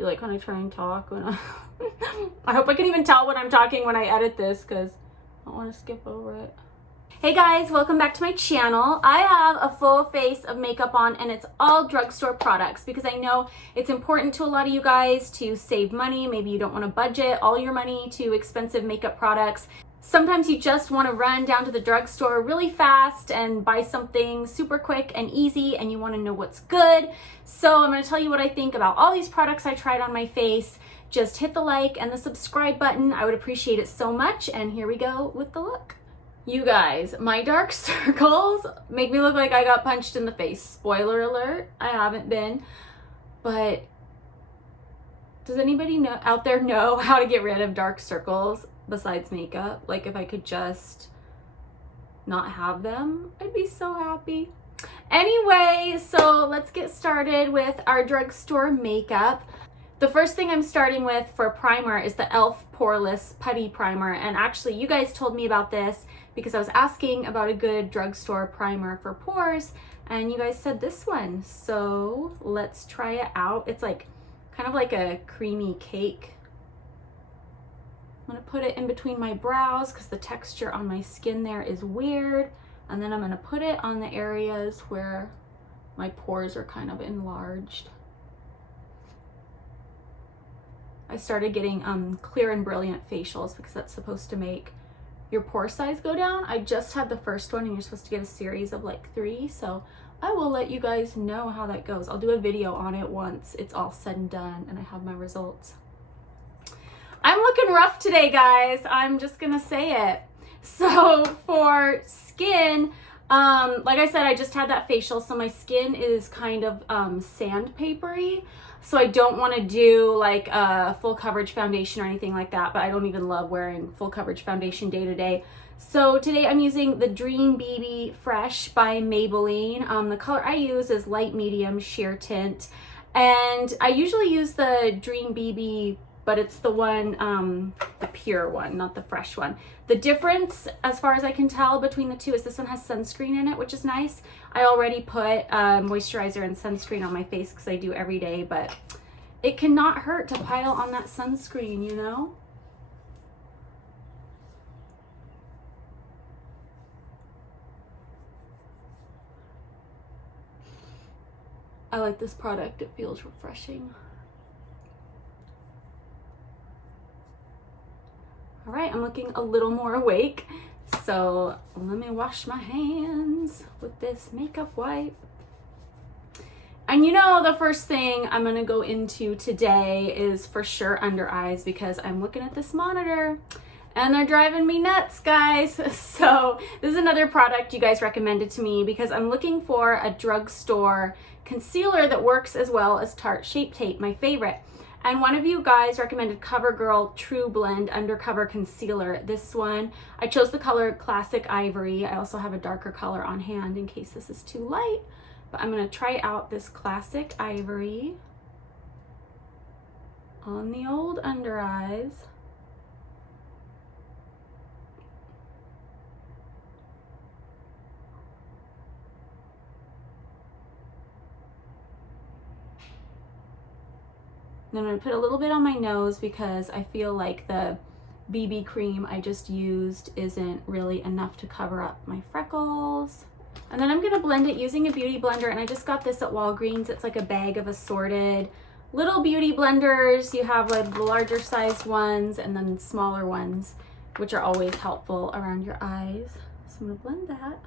Do you like when I try and talk? When I hope I can even tell when I'm talking when I edit this, because I don't want to skip over it. Hey guys, welcome back to my channel. I have a full face of makeup on, and it's all drugstore products because I know it's important to a lot of you guys to save money. Maybe you don't want to budget all your money to expensive makeup products. Sometimes you just want to run down to the drugstore really fast and buy something super quick and easy, and you want to know what's good. So I'm going to tell you what I think about all these products I tried on my face. Just hit the like and the subscribe button. I would appreciate it so much. And here we go with the look. You guys, my dark circles make me look like I got punched in the face. Spoiler alert, I haven't been. But does anybody out there know how to get rid of dark circles besides makeup? Like, if I could just not have them, I'd be so happy. Anyway, so let's get started with our drugstore makeup. The first thing I'm starting with for primer is the e.l.f. Poreless Putty Primer. And actually, you guys told me about this because I was asking about a good drugstore primer for pores, and you guys said this one. So let's try it out. It's like kind of like a creamy cake. I'm gonna put it in between my brows because the texture on my skin there is weird. And then I'm gonna put it on the areas where my pores are kind of enlarged. I started getting clear and brilliant facials because that's supposed to make your pore size go down. I just had the first one, and you're supposed to get a series of like 3. So I will let you guys know how that goes. I'll do a video on it once it's all said and done and I have my results. I'm looking rough today, guys. I'm just gonna say it. So for skin, like I said, I just had that facial, so my skin is kind of sandpapery. So I don't want to do like a full coverage foundation or anything like that, but I don't even love wearing full coverage foundation day to day. So today I'm using the Dream BB Fresh by Maybelline. The color I use is light medium sheer tint, and I usually use the Dream BB, but it's the one, the pure one, not the fresh one. The difference, as far as I can tell, between the two is this one has sunscreen in it, which is nice. I already put moisturizer and sunscreen on my face because I do every day, but it cannot hurt to pile on that sunscreen, you know? I like this product. It feels refreshing. All right, I'm looking a little more awake, so let me wash my hands with this makeup wipe. And you know, the first thing I'm gonna go into today is for sure under eyes, because I'm looking at this monitor and they're driving me nuts, guys. So this is another product you guys recommended to me because I'm looking for a drugstore concealer that works as well as Tarte Shape Tape, my favorite. And one of you guys recommended Covergirl Trublend Undercover Concealer. This one, I chose the color Classic Ivory. I also have a darker color on hand in case this is too light. But I'm gonna try out this Classic Ivory on the old under eyes. Then I'm gonna put a little bit on my nose because I feel like the BB cream I just used isn't really enough to cover up my freckles. And then I'm gonna blend it using a beauty blender, and I just got this at Walgreens. It's like a bag of assorted little beauty blenders. You have like the larger sized ones and then smaller ones, which are always helpful around your eyes. So I'm gonna blend that.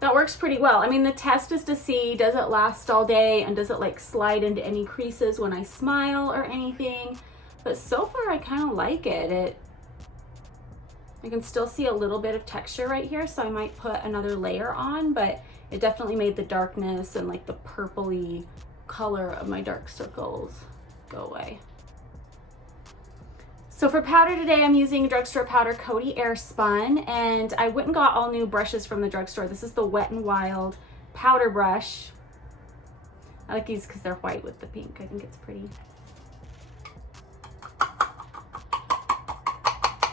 That works pretty well. I mean, the test is to see, does it last all day and does it like slide into any creases when I smile or anything? But so far I kind of like it. I can still see a little bit of texture right here, so I might put another layer on, but it definitely made the darkness and like the purpley color of my dark circles go away. So for powder today, I'm using Drugstore Powder Coty Airspun, and I went and got all new brushes from the drugstore. This is the Wet n Wild powder brush. I like these because they're white with the pink. I think it's pretty.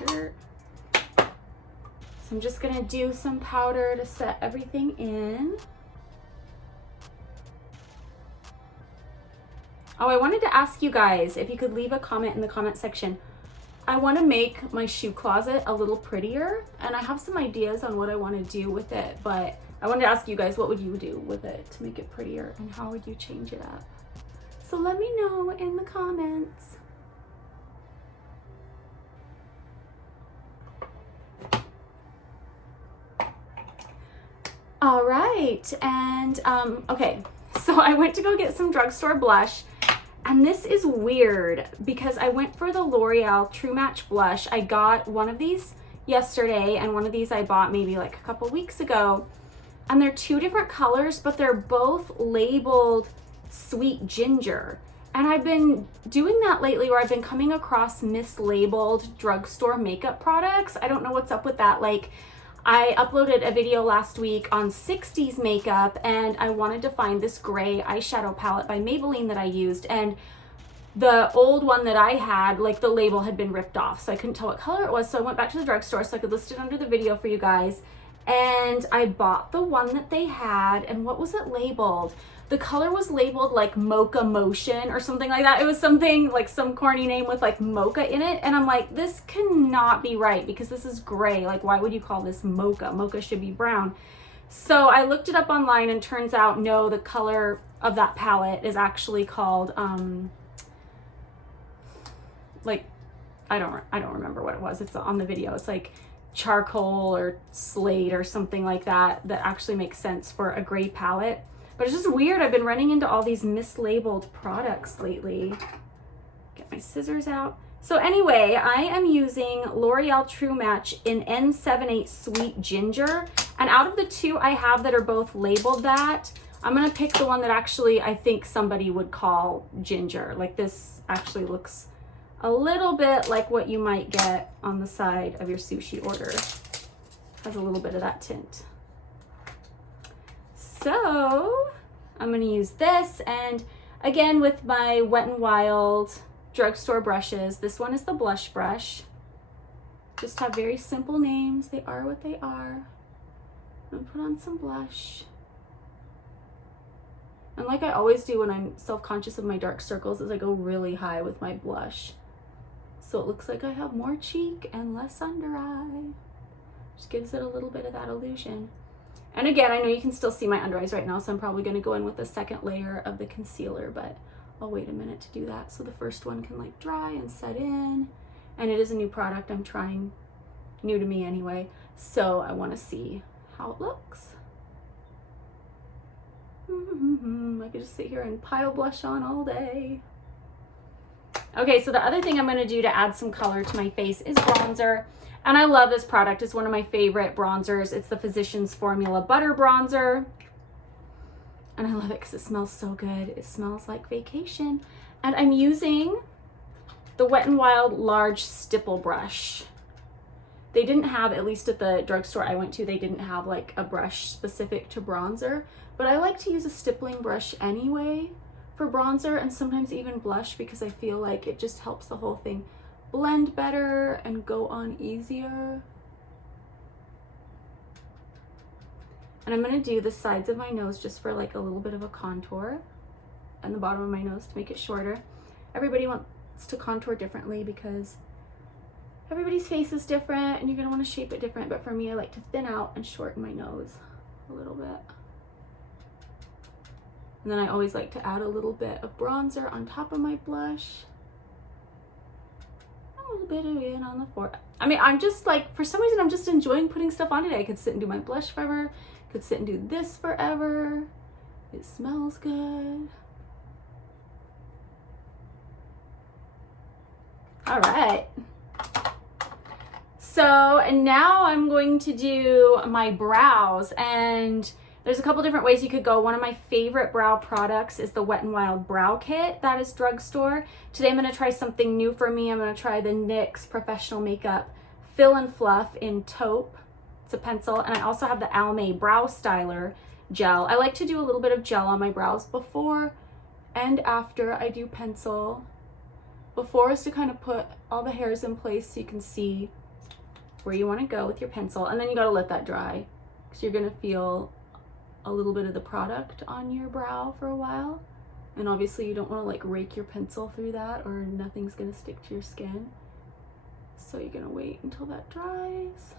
So I'm just gonna do some powder to set everything in. Oh, I wanted to ask you guys if you could leave a comment in the comment section. I want to make my shoe closet a little prettier, and I have some ideas on what I want to do with it, but I wanted to ask you guys, what would you do with it to make it prettier, and how would you change it up? So let me know in the comments. All right, and okay, so I went to go get some drugstore blush, and this is weird because I went for the L'Oreal True Match blush. I got one of these yesterday, and one of these I bought maybe like a couple weeks ago, and they're two different colors, but they're both labeled Sweet Ginger. And I've been doing that lately where I've been coming across mislabeled drugstore makeup products. I don't know what's up with that. Like, I uploaded a video last week on Cxdy's makeup, and I wanted to find this gray eyeshadow palette by Maybelline that I used, and the old one that I had, like the label had been ripped off, so I couldn't tell what color it was, so I went back to the drugstore so I could list it under the video for you guys, and I bought the one that they had. And what was it labeled? The color was labeled like Mocha Motion or something like that. It was something like some corny name with like mocha in it. And I'm like, this cannot be right because this is gray. Like, why would you call this mocha? Mocha should be brown. So I looked it up online, and turns out, no, the color of that palette is actually called, like, I don't remember what it was. It's on the video. It's like charcoal or slate or something like that, that actually makes sense for a gray palette. But it's just weird. I've been running into all these mislabeled products lately. Get my scissors out. So anyway, I am using L'Oreal True Match in N78 Sweet Ginger. And out of the two I have that are both labeled that, I'm going to pick the one that actually I think somebody would call ginger. Like, this actually looks a little bit like what you might get on the side of your sushi order. Has a little bit of that tint. So I'm going to use this, and again with my Wet n Wild drugstore brushes. This one is the blush brush. Just have very simple names. They are what they are. I'm going to put on some blush. And like I always do when I'm self-conscious of my dark circles, is I go really high with my blush, so it looks like I have more cheek and less under eye. Just gives it a little bit of that illusion. And again, I know you can still see my under eyes right now, so I'm probably going to go in with a second layer of the concealer, but I'll wait a minute to do that so the first one can like dry and set in. And it is a new product I'm trying, new to me anyway, so I want to see how it looks. I could just sit here and pile blush on all day. Okay, so the other thing I'm going to do to add some color to my face is bronzer. And I love this product. It's one of my favorite bronzers. It's the Physicians Formula Butter Bronzer. And I love it because it smells so good. It smells like vacation. And I'm using the Wet n Wild large stipple brush. They didn't have, at least at the drugstore I went to, they didn't have like a brush specific to bronzer. But I like to use a stippling brush anyway for bronzer, and sometimes even blush, because I feel like it just helps the whole thing blend better and go on easier. And I'm going to do the sides of my nose just for like a little bit of a contour, and the bottom of my nose to make it shorter. Everybody wants to contour differently because everybody's face is different and you're going to want to shape it different, but for me I like to thin out and shorten my nose a little bit. And then I always like to add a little bit of bronzer on top of my blush. A little bit of it on the forehead. I mean, I'm just like, for some reason, I'm just enjoying putting stuff on today. I could sit and do my blush forever. Could sit and do this forever. It smells good. All right. So now I'm going to do my brows, and there's a couple different ways you could go. One of my favorite brow products is the Wet n Wild Brow Kit. That is drugstore. Today I'm going to try something new for me. I'm going to try the NYX Professional Makeup Fill and Fluff in Taupe. It's a pencil. And I also have the Almay Brow Styler Gel. I like to do a little bit of gel on my brows before and after I do pencil. Before is to kind of put all the hairs in place so you can see where you want to go with your pencil. And then you got to let that dry because you're going to feel a little bit of the product on your brow for a while. And obviously you don't want to like rake your pencil through that or nothing's gonna stick to your skin. So you're gonna wait until that dries.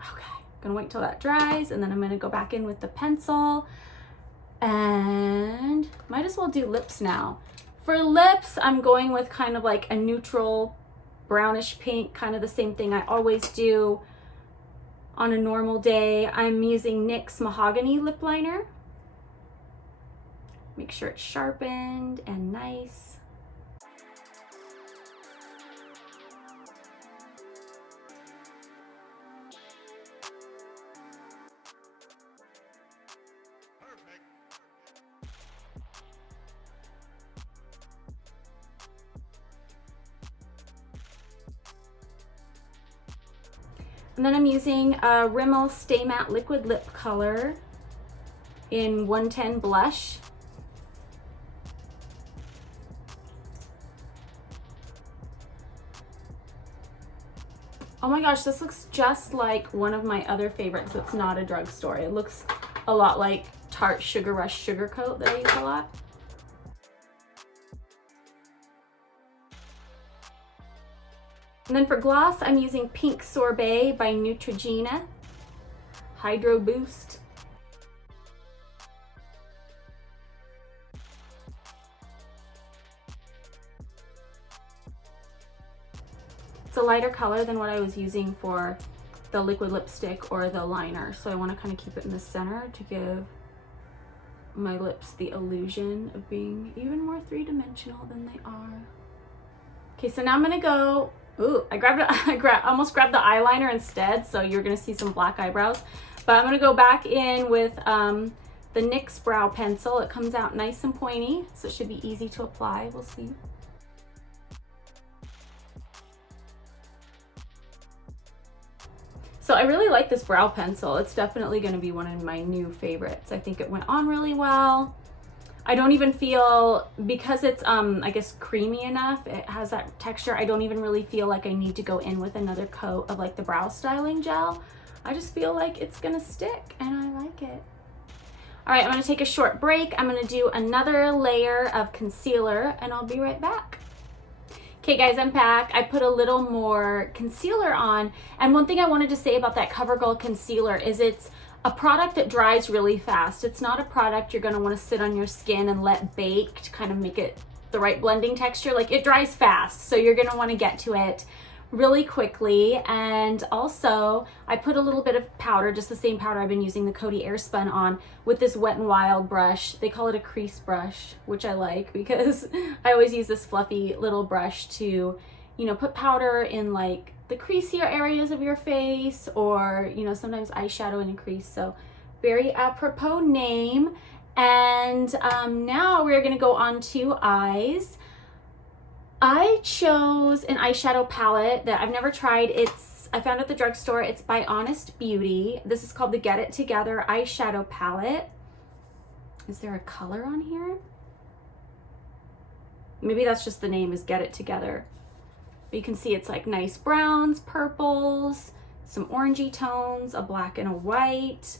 Okay, gonna wait till that dries, and then I'm gonna go back in with the pencil, and might as well do lips now. For lips, I'm going with kind of like a neutral brownish pink, kind of the same thing I always do on a normal day. I'm using NYX Mahogany lip liner. Make sure it's sharpened and nice. And then I'm using a Rimmel Stay Matte Liquid Lip Color in 110 Blush. Oh my gosh, this looks just like one of my other favorites that's not a drugstore. It looks a lot like Tarte Sugar Rush Sugar Coat that I use a lot. And then for gloss, I'm using Pink Sorbet by Neutrogena Hydro Boost. It's a lighter color than what I was using for the liquid lipstick or the liner, so I want to kind of keep it in the center to give my lips the illusion of being even more three-dimensional than they are. Okay, so now I'm gonna go. Ooh, I almost grabbed the eyeliner instead, so you're gonna see some black eyebrows. But I'm gonna go back in with the NYX Brow Pencil. It comes out nice and pointy, so it should be easy to apply. We'll see. So I really like this brow pencil. It's definitely gonna be one of my new favorites. I think it went on really well. I don't even feel, because it's I guess creamy enough, it has that texture, I don't even really feel like I need to go in with another coat of like the brow styling gel. I just feel like it's gonna stick and I like it. All right, I'm gonna take a short break. I'm gonna do another layer of concealer and I'll be right back. Okay guys, I'm back. I put a little more concealer on, and one thing I wanted to say about that Covergirl Concealer is it's a product that dries really fast. It's not a product you're gonna wanna sit on your skin and let bake to kind of make it the right blending texture. Like, it dries fast, so you're gonna wanna get to it really quickly. And also, I put a little bit of powder, just the same powder I've been using the Coty Airspun on, with this Wet n Wild brush. They call it a crease brush, which I like because I always use this fluffy little brush to, you know, put powder in like the creasier areas of your face, or, you know, sometimes eyeshadow in a crease. So very apropos name. And now we're gonna go on to eyes. I chose an eyeshadow palette that I've never tried. I found it at the drugstore. It's by Honest Beauty. This is called the Get It Together eyeshadow palette. Is there a color on here? Maybe that's just the name, is Get It Together. But you can see it's like nice browns, purples, some orangey tones, a black and a white,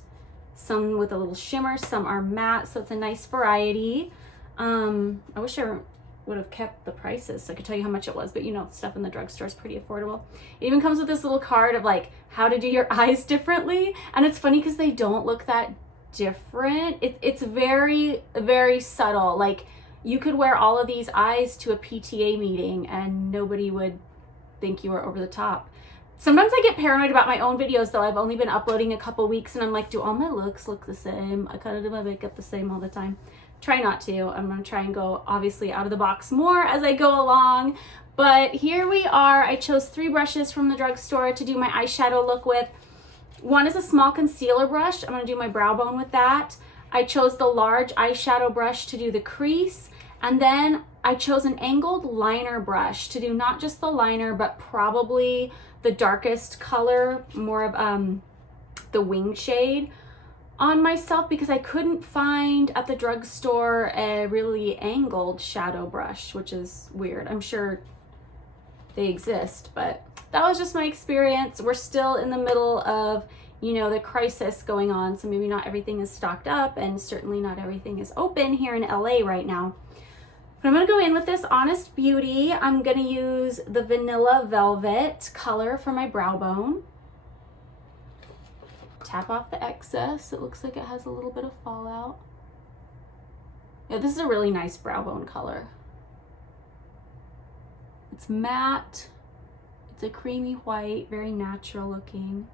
some with a little shimmer, some are matte, so it's a nice variety. I wish I would have kept the prices so I could tell you how much it was, but you know, stuff in the drugstore is pretty affordable. It even comes with this little card of like how to do your eyes differently, and it's funny because they don't look that different. It's very, very subtle. Like, you could wear all of these eyes to a PTA meeting and nobody would think you were over the top. Sometimes I get paranoid about my own videos though. I've only been uploading a couple weeks and I'm like, do all my looks look the same? I kind of do my makeup the same all the time. Try not to. I'm gonna try and go obviously out of the box more as I go along. But here we are. I chose 3 brushes from the drugstore to do my eyeshadow look with. One is a small concealer brush. I'm gonna do my brow bone with that. I chose the large eyeshadow brush to do the crease, and then I chose an angled liner brush to do not just the liner, but probably the darkest color, more of the wing shade on myself, because I couldn't find at the drugstore a really angled shadow brush, which is weird. I'm sure they exist, but that was just my experience. We're still in the middle of you know, the crisis going on. So maybe not everything is stocked up, and certainly not everything is open here in LA right now. But I'm gonna go in with this Honest Beauty. I'm gonna use the Vanilla Velvet color for my brow bone. Tap off the excess. It looks like it has a little bit of fallout. Yeah, this is a really nice brow bone color. It's matte. It's a creamy white, very natural looking.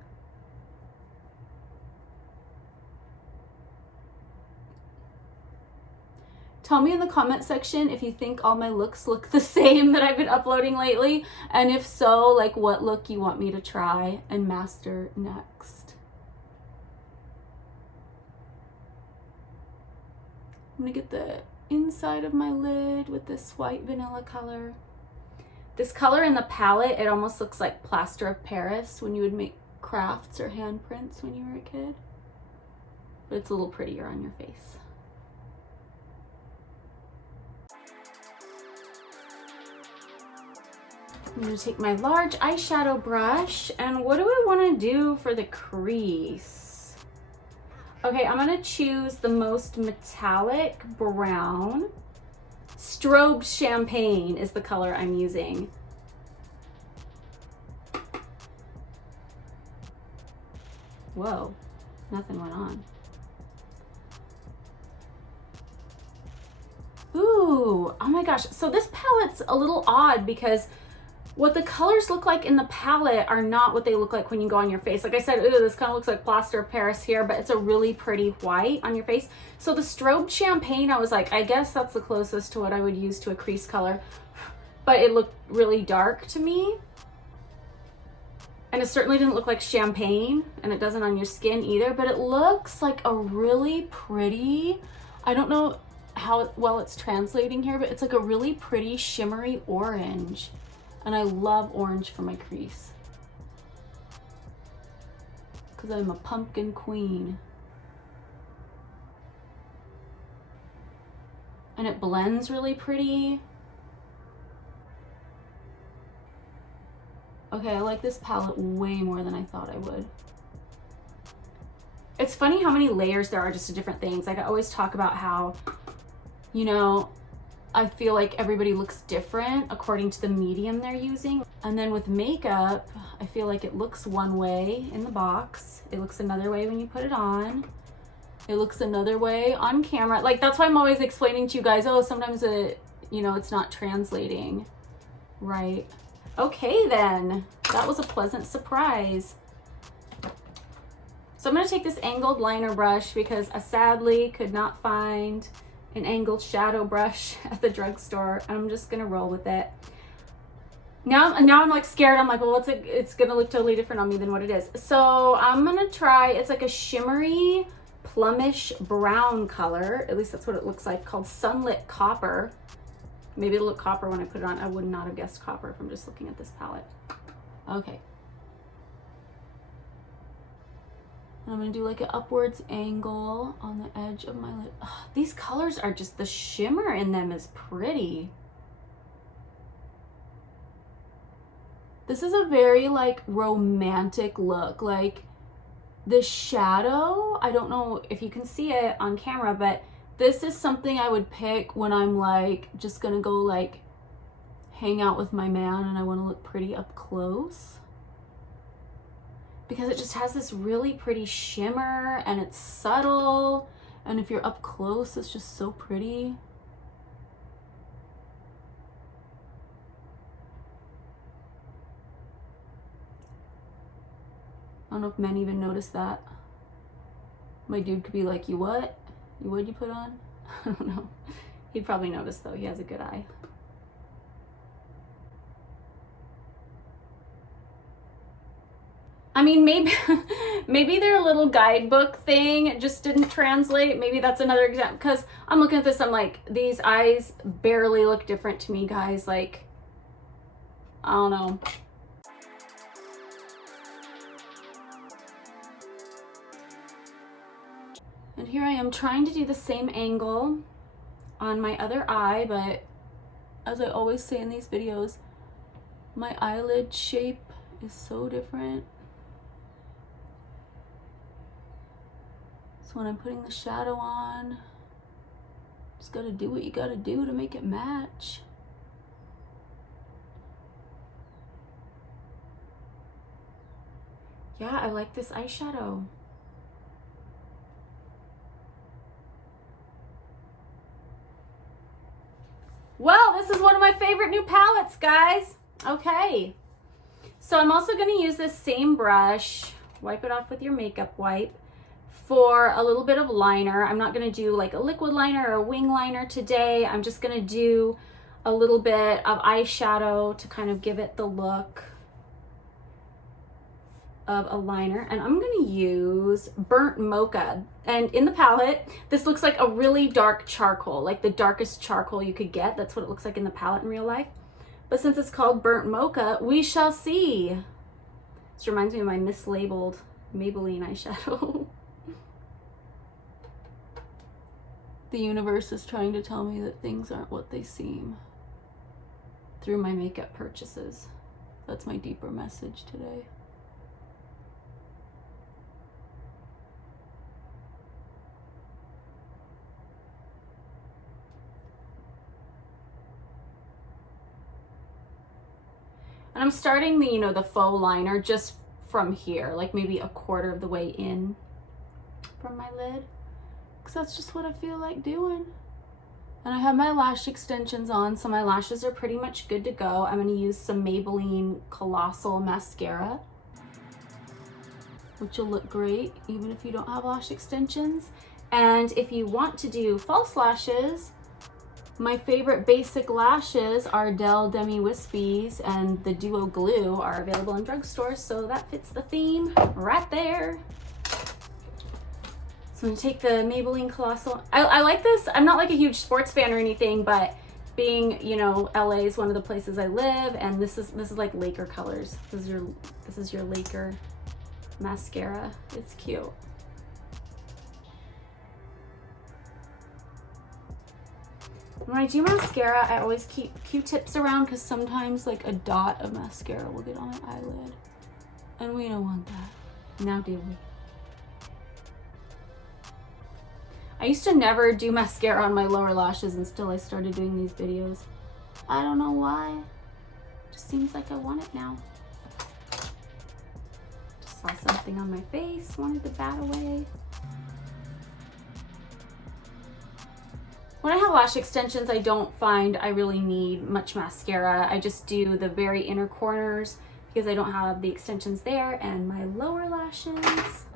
Tell me in the comment section if you think all my looks look the same that I've been uploading lately, and if so, like what look you want me to try and master next. I'm gonna get the inside of my lid with this white vanilla color. This color in the palette, it almost looks like plaster of Paris when you would make crafts or handprints when you were a kid. But it's a little prettier on your face. I'm gonna take my large eyeshadow brush, and what do I wanna do for the crease? Okay, I'm gonna choose the most metallic brown. Strobe Champagne is the color I'm using. Whoa, nothing went on. Ooh, oh my gosh. So this palette's a little odd because what the colors look like in the palette are not what they look like when you go on your face. Like I said, ooh, this kind of looks like plaster of Paris here, but it's a really pretty white on your face. So the Strobe Champagne, I was like, I guess that's the closest to what I would use to a crease color, but it looked really dark to me. And it certainly didn't look like champagne, and it doesn't on your skin either, but it looks like a really pretty, I don't know how well it's translating here, but it's like a really pretty shimmery orange. And I love orange for my crease because I'm a pumpkin queen. And it blends really pretty. Okay, I like this palette way more than I thought I would. It's funny how many layers there are just to different things. Like I always talk about how, you know, I feel like everybody looks different according to the medium they're using. And then with makeup, I feel like it looks one way in the box. It looks another way when you put it on. It looks another way on camera. Like that's why I'm always explaining to you guys, oh, sometimes you know, it's not translating right. Okay then, that was a pleasant surprise. So I'm gonna take this angled liner brush because I sadly could not find an angled shadow brush at the drugstore. I'm just gonna roll with it. Now I'm like scared. I'm like, well, it's gonna look totally different on me than what it is. So I'm gonna try, it's like a shimmery plumish brown color. At least that's what it looks like, called Sunlit Copper. Maybe it'll look copper when I put it on. I would not have guessed copper from just looking at this palette. Okay. I'm gonna do like an upwards angle on the edge of my lid. Ugh, these colors are just, the shimmer in them is pretty. This is a very like romantic look. Like the shadow, I don't know if you can see it on camera, but this is something I would pick when I'm like just gonna go like hang out with my man and I wanna look pretty up close. Because it just has this really pretty shimmer and it's subtle, and if you're up close it's just so pretty. I don't know if men even notice that. My dude could be like, you what? What'd you put on? I don't know. He'd probably notice though, he has a good eye. I mean, maybe their little guidebook thing just didn't translate. Maybe that's another example, because I'm looking at this, I'm like, these eyes barely look different to me, guys. Like, I don't know. And here I am trying to do the same angle on my other eye, but as I always say in these videos, my eyelid shape is so different. So when I'm putting the shadow on, just gotta do what you gotta do to make it match. Yeah, I like this eyeshadow. Well, this is one of my favorite new palettes, guys. Okay. So I'm also going to use this same brush, wipe it off with your makeup wipe, for a little bit of liner. I'm not going to do like a liquid liner or a wing liner today. I'm just going to do a little bit of eyeshadow to kind of give it the look of a liner. And I'm going to use Burnt Mocha. And in the palette, this looks like a really dark charcoal, like the darkest charcoal you could get. That's what it looks like in the palette in real life. But since it's called Burnt Mocha, we shall see. This reminds me of my mislabeled Maybelline eyeshadow. The universe is trying to tell me that things aren't what they seem through my makeup purchases. That's my deeper message today. And I'm starting the, the faux liner just from here, like maybe a quarter of the way in from my lid, because that's just what I feel like doing. And I have my lash extensions on, so my lashes are pretty much good to go. I'm going to use some Maybelline Colossal mascara, which will look great even if you don't have lash extensions. And if you want to do false lashes, my favorite basic lashes are Dell Demi Wispies and the Duo Glue are available in drugstores, so that fits the theme right there. So I'm gonna take the Maybelline Colossal. I like this. I'm not like a huge sports fan or anything, but being, LA is one of the places I live, and this is like Laker colors. This is your Laker mascara. It's cute. When I do mascara, I always keep Q-tips around because sometimes like a dot of mascara will get on my eyelid. And we don't want that. Now do we? I used to never do mascara on my lower lashes until I started doing these videos. I don't know why. Just seems like I want it now. Just saw something on my face, wanted to bat away. When I have lash extensions, I don't find I really need much mascara. I just do the very inner corners because I don't have the extensions there, and my lower lashes.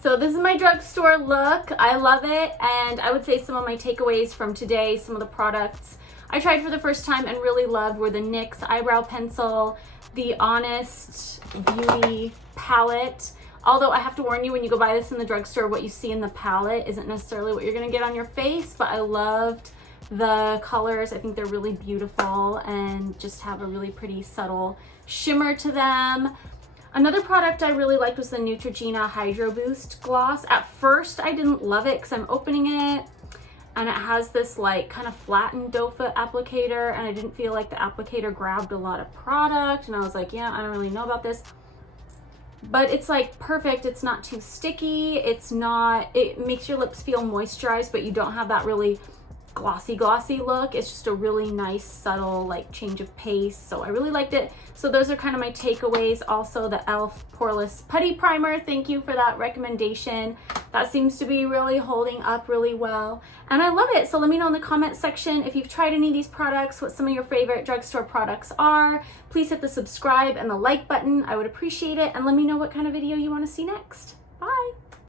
So this is my drugstore look. I love it, and I would say some of my takeaways from today, some of the products I tried for the first time and really loved were the NYX Eyebrow Pencil, the Honest Beauty palette. Although I have to warn you, when you go buy this in the drugstore, what you see in the palette isn't necessarily what you're gonna get on your face, but I loved the colors. I think they're really beautiful and just have a really pretty subtle shimmer to them. Another product I really liked was the Neutrogena Hydro Boost Gloss. At first, I didn't love it because I'm opening it and it has this like kind of flattened doe foot applicator, and I didn't feel like the applicator grabbed a lot of product, and I was like, yeah, I don't really know about this. But it's like perfect. It's not too sticky. It makes your lips feel moisturized, but you don't have that really glossy look. It's just a really nice, subtle, like change of pace. So I really liked it. So those are kind of my takeaways. Also the e.l.f. Poreless Putty Primer. Thank you for that recommendation. That seems to be really holding up really well. And I love it. So let me know in the comment section if you've tried any of these products, what some of your favorite drugstore products are. Please hit the subscribe and the like button. I would appreciate it. And let me know what kind of video you want to see next. Bye.